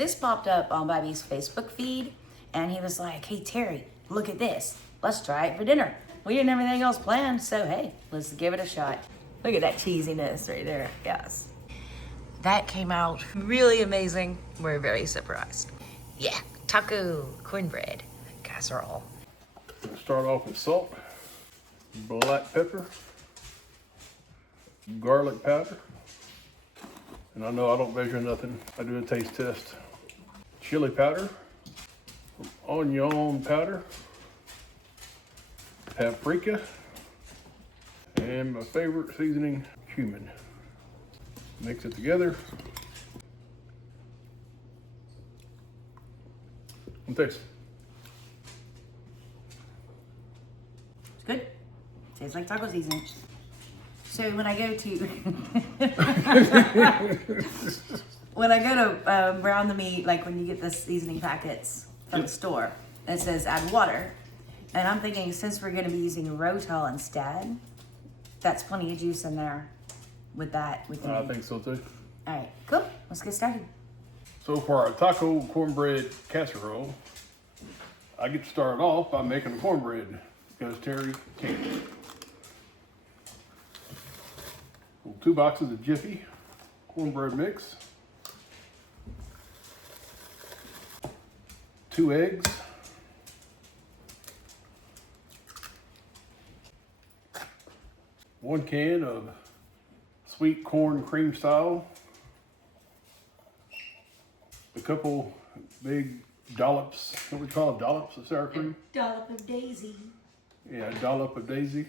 This popped up on Bobby's Facebook feed, and he was like, hey, Terry, look at this. Let's try it for dinner. We didn't have anything else planned, so hey, let's give it a shot. Look at that cheesiness right there, yes. That came out really amazing. We're very surprised. Yeah, taco cornbread casserole. Start off with salt, black pepper, garlic powder, and I know I don't measure nothing. I do a taste test. Chili powder, onion powder, paprika, and my favorite seasoning, cumin. Mix it together. And taste. It's good. Tastes like taco seasoning. So when I go to when I go to brown the meat, like when you get the seasoning packets from the store, it says add water, and I'm thinking since we're going to be using Rotel instead, that's plenty of juice in there with that. With the I meat. think so too. All right, cool. Let's get started. So for our taco cornbread casserole, I get started off by making the cornbread because Terry can't. 2 boxes of Jiffy cornbread mix, 2 eggs, 1 can of sweet corn cream style, a couple big dollops, what we call dollops of sour cream? Dollop of Daisy. Yeah, a dollop of Daisy.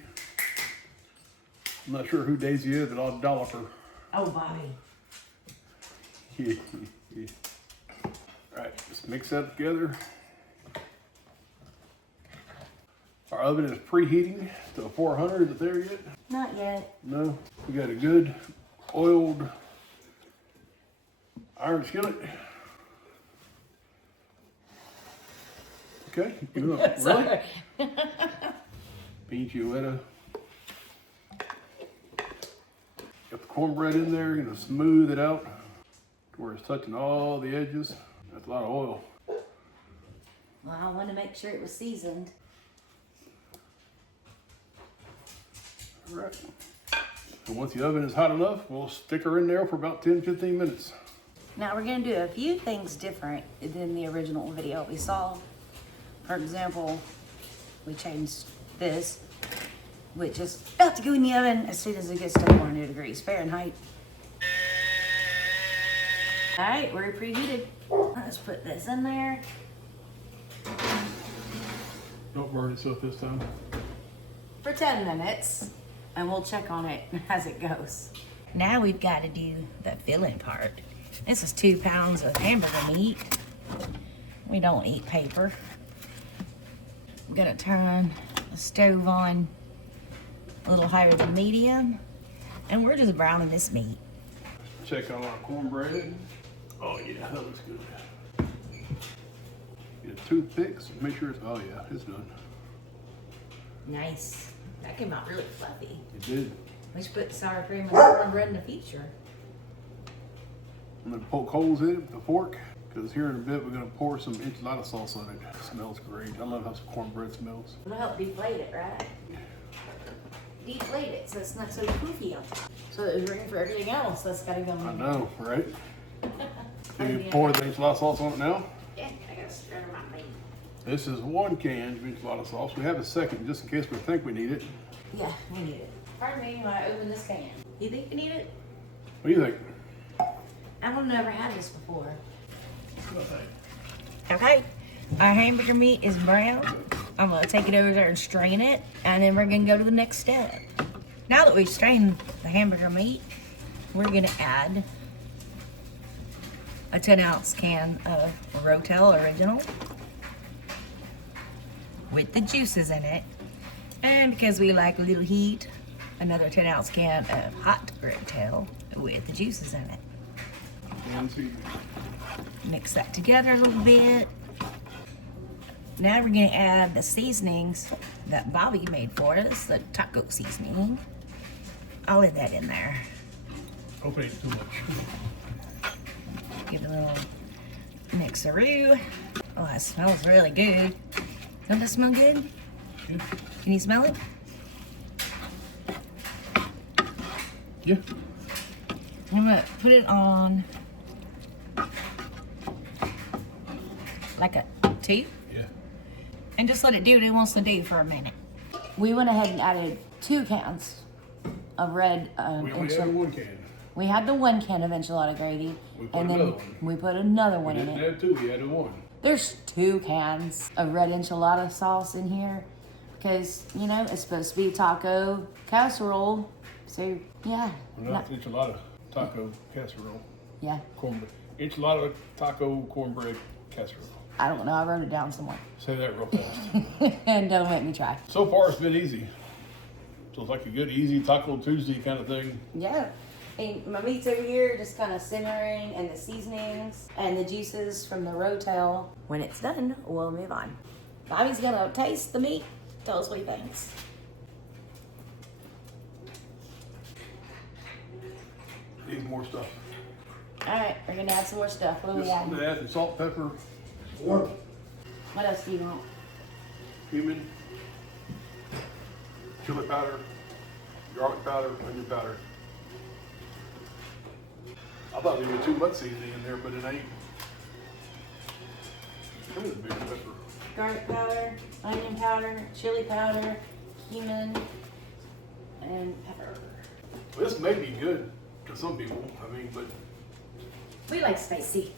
I'm not sure who Daisy is, but I'll dollop her. Oh, Bobby. Alright, just mix that together. Our oven is preheating to 400. Is it there yet? Not yet. No. We got a good oiled iron skillet. Okay. Really? Enchilada. Got the cornbread in there, gonna smooth it out to where it's touching all the edges. That's a lot of oil. Well, I want to make sure it was seasoned. All right. And once the oven is hot enough, we'll stick her in there for about 10-15 minutes. Now we're gonna do a few things different than the original video we saw. For example, we changed this, which is about to go in the oven as soon as it gets to 400 degrees Fahrenheit. All right, we're preheated. Let's put this in there. Don't burn yourself this time. For 10 minutes, and we'll check on it as it goes. Now we've got to do the filling part. This is 2 pounds of hamburger meat. We don't eat paper. I'm gonna turn the stove on a little higher than medium, and we're just browning this meat. Check on our cornbread. Oh yeah, that looks good. Get toothpicks, make sure it's, oh yeah, it's done. Nice. That came out really fluffy. It did. We should put sour cream and cornbread in the future. I'm gonna poke holes in it with a fork, because here in a bit we're gonna pour some enchilada sauce on it. It smells great. I love how some cornbread smells. It'll help deflate it, right? Deflate it so it's not so poofy on top. So there's room for everything else that's gotta go in. I know, right? Can you pour the enchilada sauce on it now? Yeah, I gotta stir my meat. This is 1 can of enchilada sauce. We have a second just in case we think we need it. Yeah, we need it. Pardon me when I open this can. You think we need it? What do you think? I've never had this before. Okay, our hamburger meat is brown. I'm gonna take it over there and strain it, and then we're gonna go to the next step. Now that we've strained the hamburger meat, we're gonna add a 10-ounce can of Rotel Original with the juices in it. And because we like a little heat, another 10-ounce can of hot Rotel with the juices in it. Mix that together a little bit. Now we're gonna add the seasonings that Bobby made for us, the taco seasoning. I'll add that in there. Hope it ain't too much. Give it a little mixaroo. Oh, that smells really good. Don't that smell good? Yeah. Can you smell it? Yeah. I'm gonna put it on like a 2. Yeah. And just let it do what it wants to do for a minute. We went ahead and added 2 cans of red We only had 1 can. We had the 1 can of enchilada gravy, We put and then another one. we put another We one in didn't it. have 2, we had 1. There's 2 cans of red enchilada sauce in here because, you know, it's supposed to be taco casserole. So, yeah. No, it's enchilada taco casserole. Yeah. Cornbread. Enchilada taco cornbread casserole. I don't know. I wrote it down somewhere. Say that real fast. And don't make me try. So far, it's been easy. So it's like a good, easy Taco Tuesday kind of thing. Yeah. And my meat's over here just kind of simmering, and the seasonings and the juices from the rotel. When it's done, we'll move on. Bobby's gonna taste the meat. Tell us what he thinks. Need more stuff. All right, we're gonna add some more stuff. What do we Just add? I'm gonna add some salt, pepper, What else do you want? cumin, chili powder, garlic powder, onion powder. I thought there was too much seasoning in there, but it ain't. Give me the big pepper. Garlic powder, onion powder, chili powder, cumin, and pepper. This may be good to some people. I mean, but We like spicy.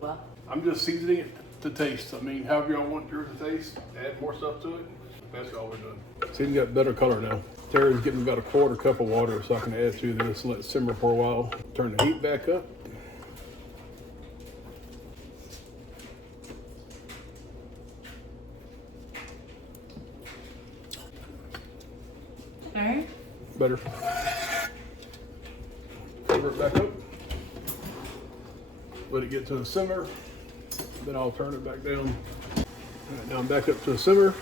Well, I'm just seasoning it to taste. I mean, however y'all want yours to taste, add more stuff to it. That's all we're doing. See, it's got better color now. Terry's getting about a 1/4 cup of water so I can add to this and let it simmer for a while. Turn the heat back up. okay. Better. Cover it back up. Let it get to a simmer. Then I'll turn it back down. All right, now I'm back up to a simmer.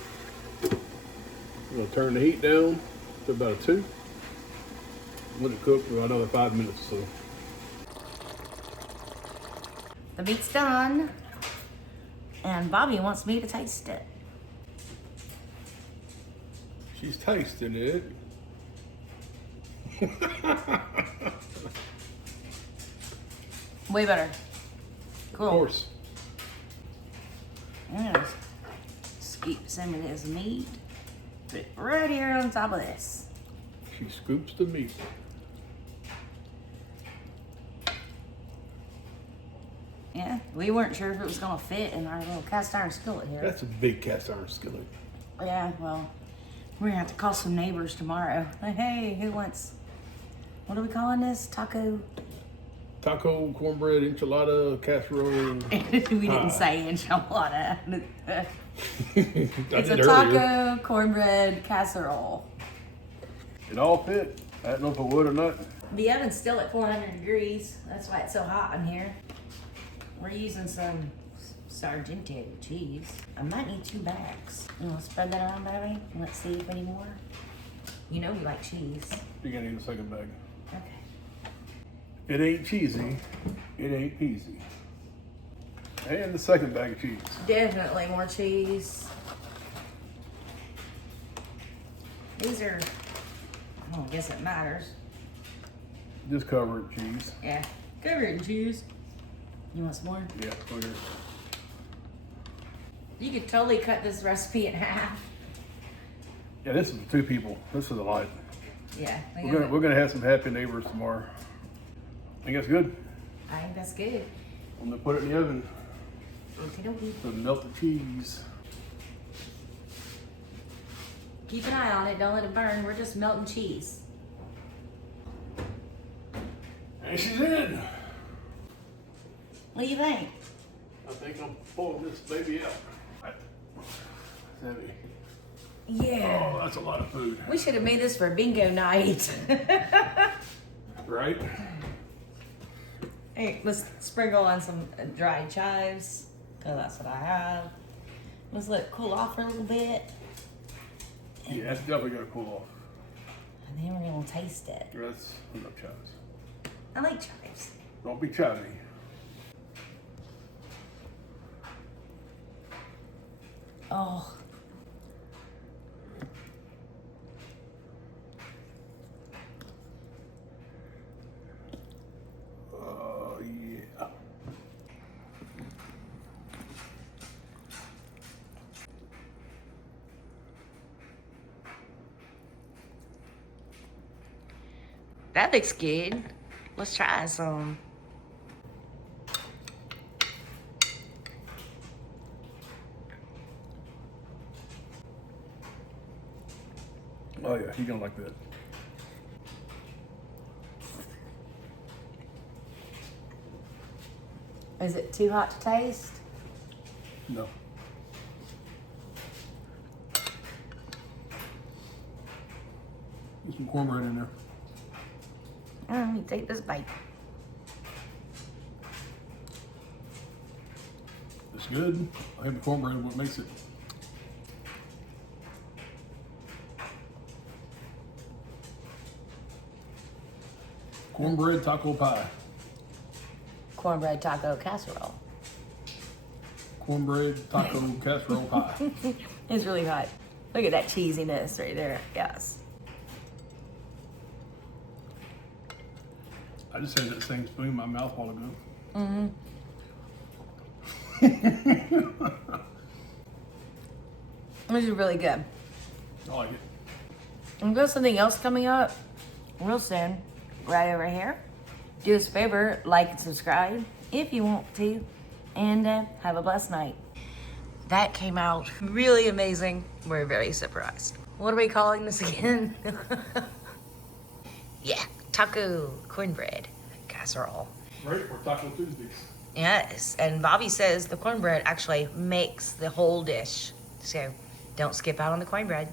I'm gonna turn the heat down to about a 2. Let it cook for about another 5 minutes or so. The meat's done, and Bobby wants me to taste it. She's tasting it. Way better. Cool. Of course. I'm gonna scoop some of this meat. Put it right here on top of this. She scoops the meat. Yeah, we weren't sure if it was gonna fit in our little cast iron skillet here. That's a big cast iron skillet. Yeah, well, we're gonna have to call some neighbors tomorrow. Like, hey, who wants, what are we calling this? Taco? Taco, cornbread, enchilada, casserole. We didn't say enchilada. It's a did taco earlier. cornbread casserole. It all fit. I don't know if it would or not. The oven's still at 400 degrees. That's why it's so hot in here. We're using some Sargento cheese. I might need 2 bags. You want to spread that around, baby? Let's see if any more. You know we like cheese. You're gonna need a second bag. Okay. It ain't cheesy. It ain't peasy. And the second bag of cheese. Definitely more cheese. These are, I don't guess it matters. Just cover it cheese. Yeah, cover it in cheese. You want some more? Yeah, put it. You could totally cut this recipe in half. Yeah, this is for 2 people. This is a lot. Yeah. We're gonna have some happy neighbors tomorrow. I think that's good. I think that's good. I'm gonna put it in the oven Okie dokie. to melt the cheese. Keep an eye on it. Don't let it burn. We're just melting cheese. And she's in. What do you think? I think I'm pulling this baby out. It's heavy. Yeah. Oh, that's a lot of food. We should have made this for bingo night. Right? Hey, let's sprinkle on some dried chives, because that's what I have. Let's let it cool off for a little bit. Yeah, that's definitely gonna cool off. And then we're going to taste it. That's enough chives. I like chives. Don't be chivy. Oh. Oh, yeah. That looks good. Let's try some. Oh yeah, you're gonna like that. Is it too hot to taste? No. Get some cornbread in there. Let me take this bite. It's good. I have the cornbread, what makes it. Cornbread taco pie. Cornbread taco casserole. Cornbread taco casserole pie. It's really hot. Look at that cheesiness right there. Yes. I just had that same spoon in my mouth a while ago. Mm-hmm. This is really good. I like it. And we've got something else coming up real soon, right over here. Do us a favor, like and subscribe if you want to, and have a blessed night. That came out really amazing. We're very surprised. What are we calling this again? Yeah, taco cornbread casserole. Right for Taco Tuesdays. Yes, and Bobby says the cornbread actually makes the whole dish. So don't skip out on the cornbread.